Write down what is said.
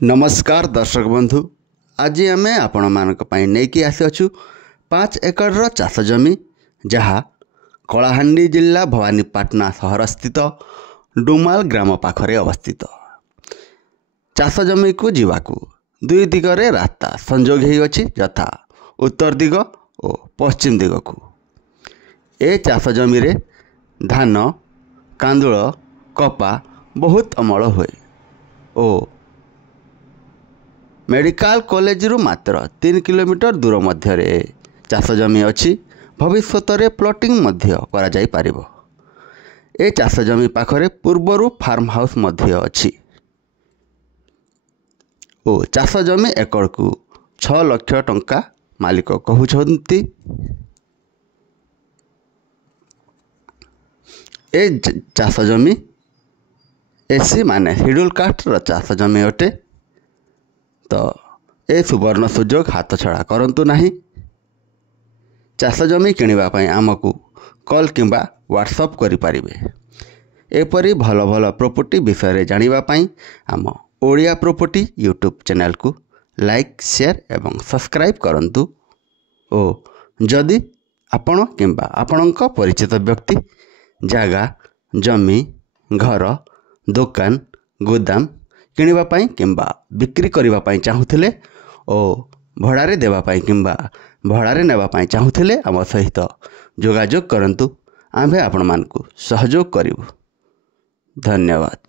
नमस्कार दर्शक बंधु, आज आम आपण मानक नहीं आसीचु 5 एकड़ चाष जमी जहाँ कलाहांडी जिला भवानीपाटना सहर स्थित डुमाल ग्राम पाखरे अवस्थित। चाष जमी को जीवाकू दुई दिगरे रास्ता संजोग होती यथा उत्तर दिग और पश्चिम दिग को। ए चाष जमी रे धान कांदुल कपा बहुत अमल हुए और मेडिकल कॉलेज रु मात्र 3 किलोमीटर दूर मध्य चाष जमी अच्छी। भविष्य में प्लॉटिंग मध्य करा जाई पारिबो। ए चाष जमी पाखरे पूर्वरु फार्म हाउस मध्य अच्छी और चाष जमी एकड़ को 6 लाख टंका मालिक कहउछंती। ए चाष जमी एसी माने शेड्यूल कास्ट चाष जमी अटे। तो ए सुवर्ण सुजोग हाथ छड़ा करंतु नहीं। चाष जमी किनिबा आमको कॉल किंबा व्हाट्सएप करि पारिबे। एपरी भल भल प्रॉपर्टी विषय रे जानिबा पई आम ओडिया प्रॉपर्टी यूट्यूब चैनल को लाइक शेयर एवं सब्सक्राइब करंतु। ओ जदि आपण किंबा आपणक परिचित व्यक्ति जागा जमी घर दुकान गोदाम किनिबा पई किंबा बिक्री करिबा पई चाहुथिले ओ भड़ारे देबा पई किंबा भड़ारे नेबा पई चाहुथिले आम सहित जोगाजोग करंतु। आम्भे आपण मानकु सहयोग करिबु। धन्यवाद।